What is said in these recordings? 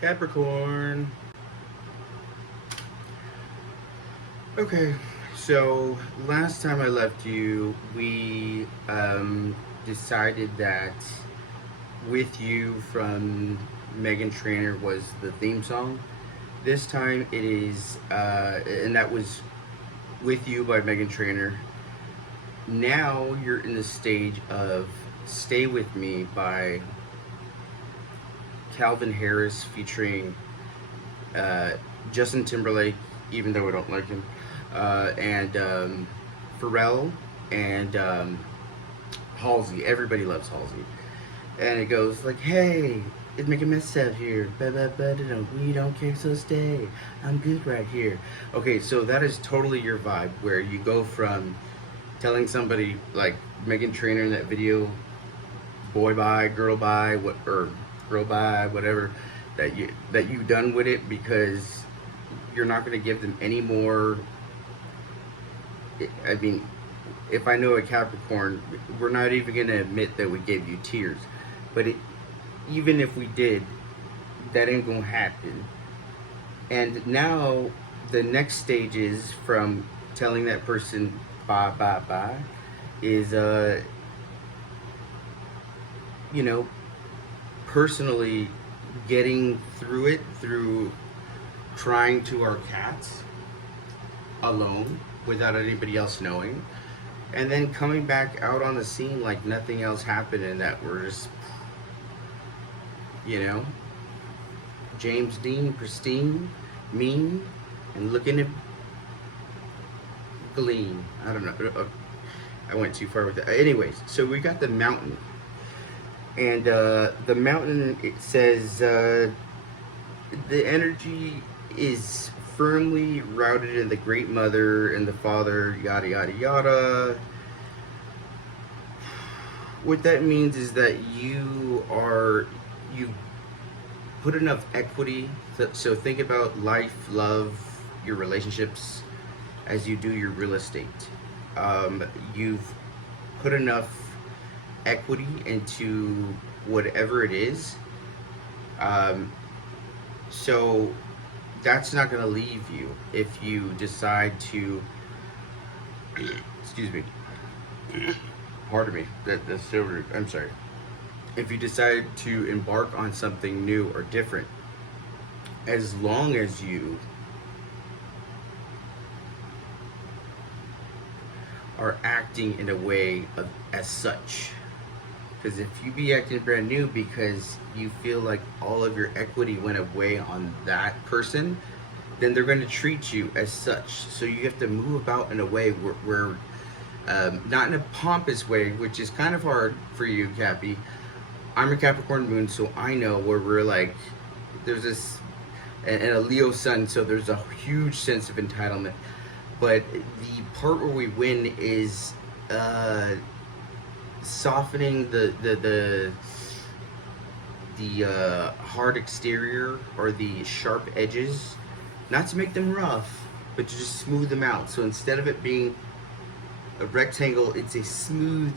Capricorn. Okay, so last time I left you, we decided that With You from Megan Trainor was the theme song. This time it is, and that was With You by Megan Trainor. Now you're in the stage of Stay With Me by Calvin Harris featuring uh, Justin Timberlake, even though I don't like him, and Pharrell and Halsey. Everybody loves Halsey. And it goes like, "Hey, it's making a mess out here. We don't care, so stay. I'm good right here." Okay, so that is totally your vibe, where you go from telling somebody like Megan Trainor in that video, boy bye, girl bye, what or girl bye, whatever, that you done with it because you're not going to give them any more. I mean, if I know a Capricorn, we're not even going to admit that we gave you tears. But even if we did, that ain't going to happen. And now the next stage is from telling that person bye, bye, bye, is, you know, personally getting through it through trying to our cats alone without anybody else knowing, and then coming back out on the scene like nothing else happened, and that we're just, you know, James Dean, pristine, mean, and looking at gleam. I don't know. I went too far with it. Anyways, so we got the mountain, and the mountain, it says the energy is firmly routed in the Great Mother and the Father, yada yada yada. What that means is that you put enough equity. So think about life, love, your relationships as you do your real estate. You've put enough equity into whatever it is. So that's not going to leave you if you decide to, excuse me, pardon me, that's so rude, I'm sorry. If you decide to embark on something new or different, as long as you are acting in a way of as such. Because if you be acting brand new because you feel like all of your equity went away on that person, then they're going to treat you as such. So you have to move about in a way where not in a pompous way, which is kind of hard for you, Cappy. I'm a Capricorn moon, so I know where we're like, there's this, and a Leo sun, so there's a huge sense of entitlement. But the part where we win is softening the hard exterior or the sharp edges, not to make them rough, but to just smooth them out. So instead of it being a rectangle, it's a smooth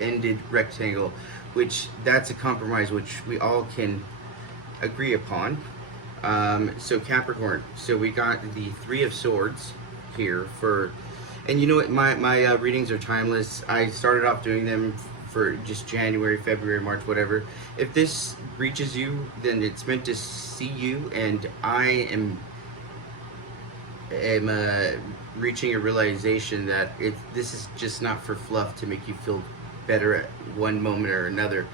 ended rectangle, which that's a compromise which we all can agree upon. So Capricorn, so we got the Three of Swords here for, and you know what, my readings are timeless. I started off doing them for just January, February, March, whatever. If this reaches you, then it's meant to see you, and I am reaching a realization that this is just not for fluff to make you feel better at one moment or another.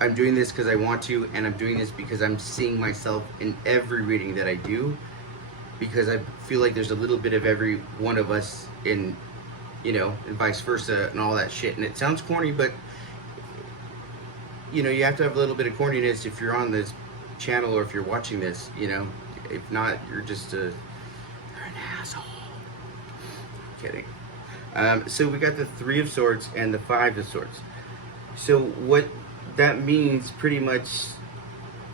I'm doing this because I want to, and I'm doing this because I'm seeing myself in every reading that I do, because I feel like there's a little bit of every one of us in, you know, and vice versa and all that shit. And it sounds corny, but you know, you have to have a little bit of corniness if you're on this channel or if you're watching this, you know. If not, you're just you're an asshole. Kidding. So we got the Three of Swords and the Five of Swords. So what that means pretty much,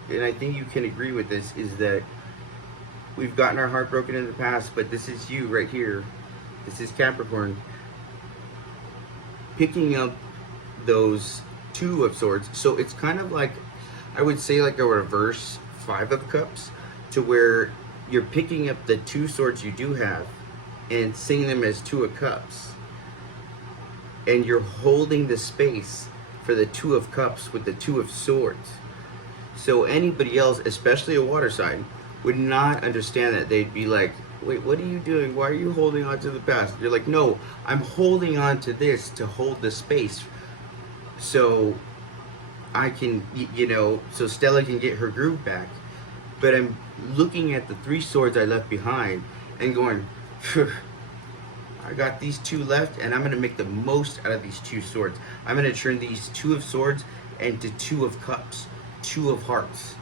and I think you can agree with this, is that we've gotten our heart broken in the past, but this is you right here. This is Capricorn picking up those Two of Swords. So it's kind of like I would say like a reverse Five of Cups, to where you're picking up the two swords you do have and seeing them as Two of Cups, and you're holding the space for the Two of Cups with the Two of Swords. So anybody else, especially a water sign, would not understand that. They'd be like, wait, what are you doing? Why are you holding on to the past? You're like, no, I'm holding on to this to hold the space so I can, so Stella can get her groove back. But I'm looking at the three swords I left behind and going, phew, I got these two left, and I'm going to make the most out of these two swords. I'm going to turn these Two of Swords into Two of Cups, Two of Hearts,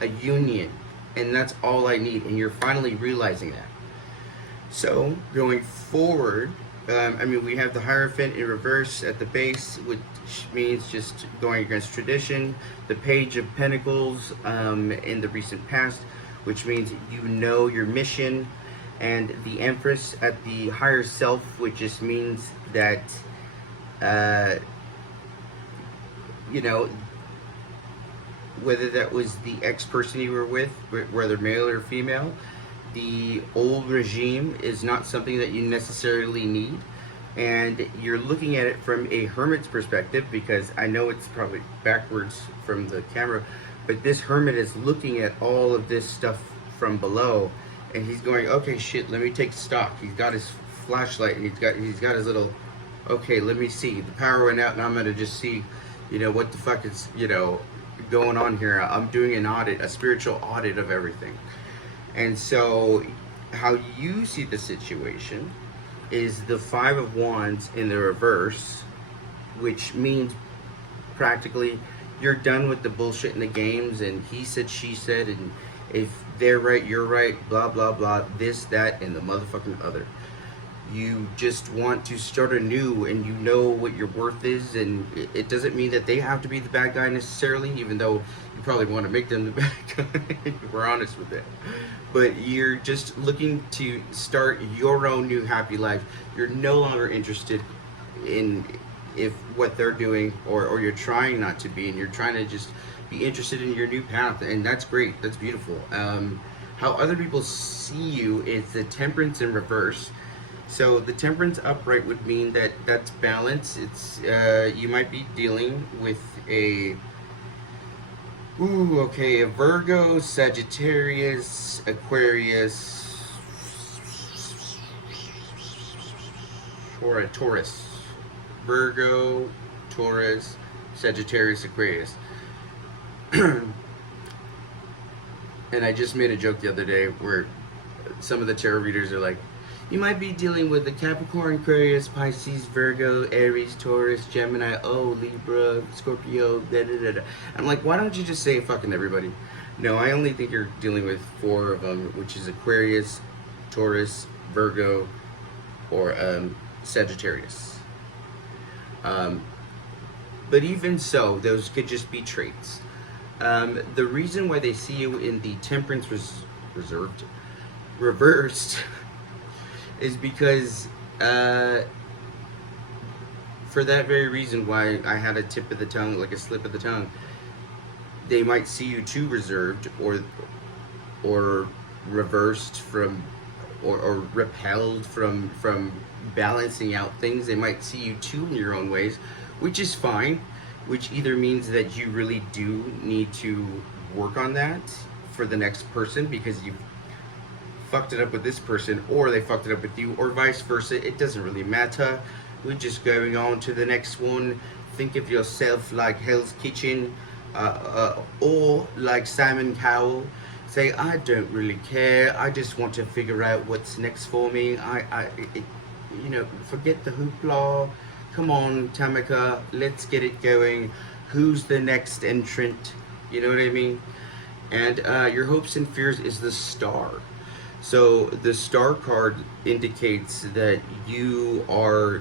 a union. And that's all I need. And you're finally realizing that. So, going forward, we have the Hierophant in reverse at the base, which means just going against tradition. The Page of Pentacles in the recent past, which means you know your mission. And the Empress at the higher self, which just means that, whether that was the ex-person you were with, whether male or female, the old regime is not something that you necessarily need. And you're looking at it from a hermit's perspective, because I know it's probably backwards from the camera, but this hermit is looking at all of this stuff from below, and he's going, okay, shit, let me take stock. He's got his flashlight, and he's got his little, okay, let me see. The power went out, and I'm gonna just see, what the fuck is, going on here. I'm doing an audit, a spiritual audit of everything. And so how you see the situation is the Five of Wands in the reverse, which means practically you're done with the bullshit in the games and he said, she said, and if they're right, you're right, blah, blah, blah, this, that, and the motherfucking other. You just want to start anew, and you know what your worth is, and it doesn't mean that they have to be the bad guy necessarily, even though you probably want to make them the bad guy. We're honest with that. But you're just looking to start your own new happy life. You're no longer interested in if what they're doing, or you're trying not to be, and you're trying to just be interested in your new path, and that's great. That's beautiful. How other people see you is the Temperance in reverse. So the Temperance upright would mean that that's balance. It's you might be dealing with a Virgo, Sagittarius, Aquarius, or a Taurus. Virgo, Taurus, Sagittarius, Aquarius. And I just made a joke the other day where some of the tarot readers are like, you might be dealing with the Capricorn, Aquarius, Pisces, Virgo, Aries, Taurus, Gemini, Libra, Scorpio, da da da da. I'm like, why don't you just say fucking everybody? No, I only think you're dealing with 4 of them, which is Aquarius, Taurus, Virgo, or Sagittarius. But even so, those could just be traits. The reason why they see you in the Temperance reversed, is because for that very reason why I had a tip of the tongue, like a slip of the tongue, they might see you too reserved, or reversed from, or repelled from balancing out things. They might see you too in your own ways, which is fine, which either means that you really do need to work on that for the next person, because you fucked it up with this person, or they fucked it up with you, or vice versa. It doesn't really matter. We're just going on to the next one. Think of yourself like Hell's Kitchen, or like Simon Cowell. Say, I don't really care. I just want to figure out what's next for me. Forget the hoopla. Come on, Tamika, let's get it going. Who's the next entrant? You know what I mean? And your hopes and fears is the Star. So the Star card indicates that you are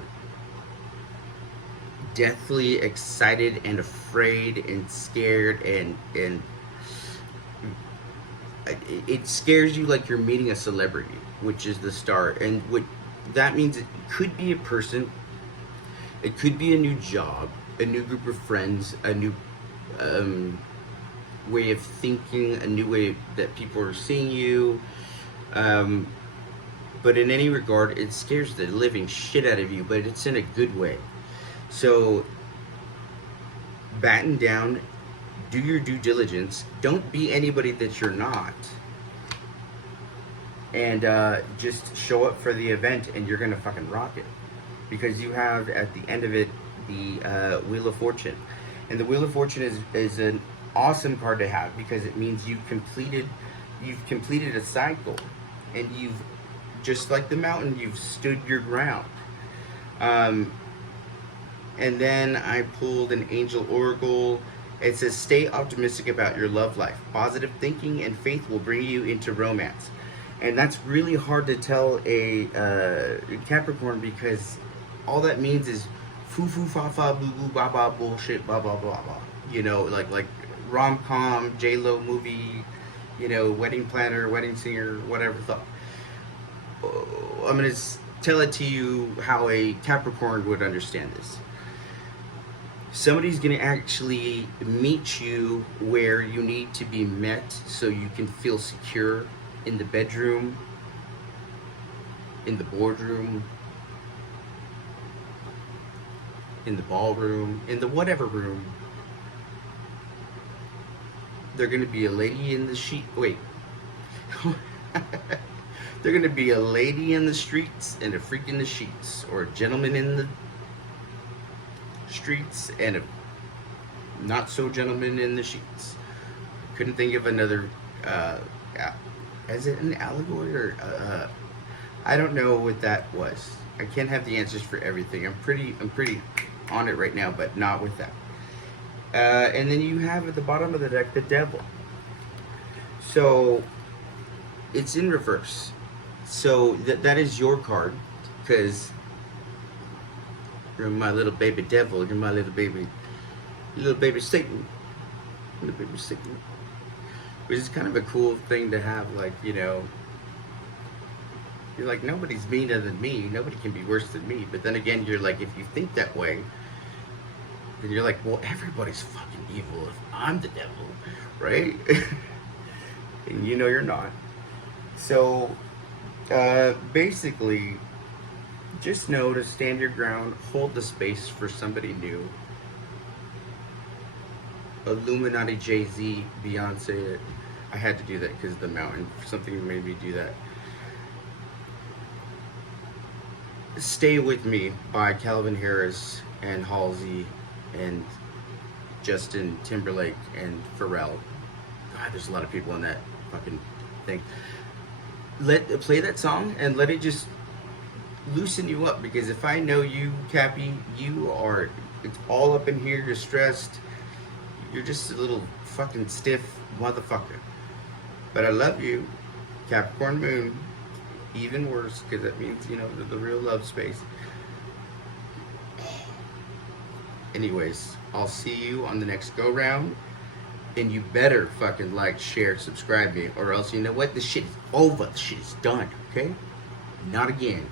deathly excited and afraid and scared, and it scares you like you're meeting a celebrity, which is the Star. And what that means, it could be a person, it could be a new job, a new group of friends, a new way of thinking, a new way that people are seeing you. But in any regard, it scares the living shit out of you, but it's in a good way. So, batten down, do your due diligence. Don't be anybody that you're not. And just show up for the event, and you're gonna fucking rock it. Because you have, at the end of it, the Wheel of Fortune. And the Wheel of Fortune is an awesome card to have, because it means you've completed a cycle, and you've, just like the mountain, you've stood your ground. And then I pulled an Angel Oracle. It says, stay optimistic about your love life. Positive thinking and faith will bring you into romance. And that's really hard to tell a Capricorn, because all that means is foo foo fa fa boo boo ba ba bullshit blah blah blah blah. You know, like rom-com, J-Lo movie, you know, wedding planner, wedding singer, whatever thought. I'm going to tell it to you how a Capricorn would understand this. Somebody's going to actually meet you where you need to be met, so you can feel secure in the bedroom, in the boardroom, in the ballroom, in the whatever room. They're going to be a lady in the sheet. Wait. They're going to be a lady in the streets and a freak in the sheets, or a gentleman in the streets and a not so gentleman in the sheets. Couldn't think of another. Is it an allegory, or I don't know what that was. I can't have the answers for everything. I'm pretty on it right now, but not with that. And then you have at the bottom of the deck the Devil. So it's in reverse. So that is your card, because you're my little baby devil. You're my little baby Satan. Little baby Satan. Which is kind of a cool thing to have, like, you know. You're like, nobody's meaner than me. Nobody can be worse than me. But then again, you're like, if you think that way, then you're like, well, everybody's fucking evil if I'm the devil, right? And you know you're not. So, basically, just know to stand your ground, hold the space for somebody new. Illuminati, Jay-Z, Beyonce. I had to do that because of the mountain. Something made me do that. Stay With Me by Calvin Harris and Halsey and Justin Timberlake and Pharrell. God, there's a lot of people in that fucking thing. Play that song and let it just loosen you up, because if I know you, Cappy, it's all up in here, you're stressed, you're just a little fucking stiff motherfucker. But I love you, Capricorn Moon. Even worse, because that means, you know, the real love space. Anyways, I'll see you on the next go round. And you better fucking like, share, subscribe me, or else, you know what? This shit is over. This shit is done, okay? Not again.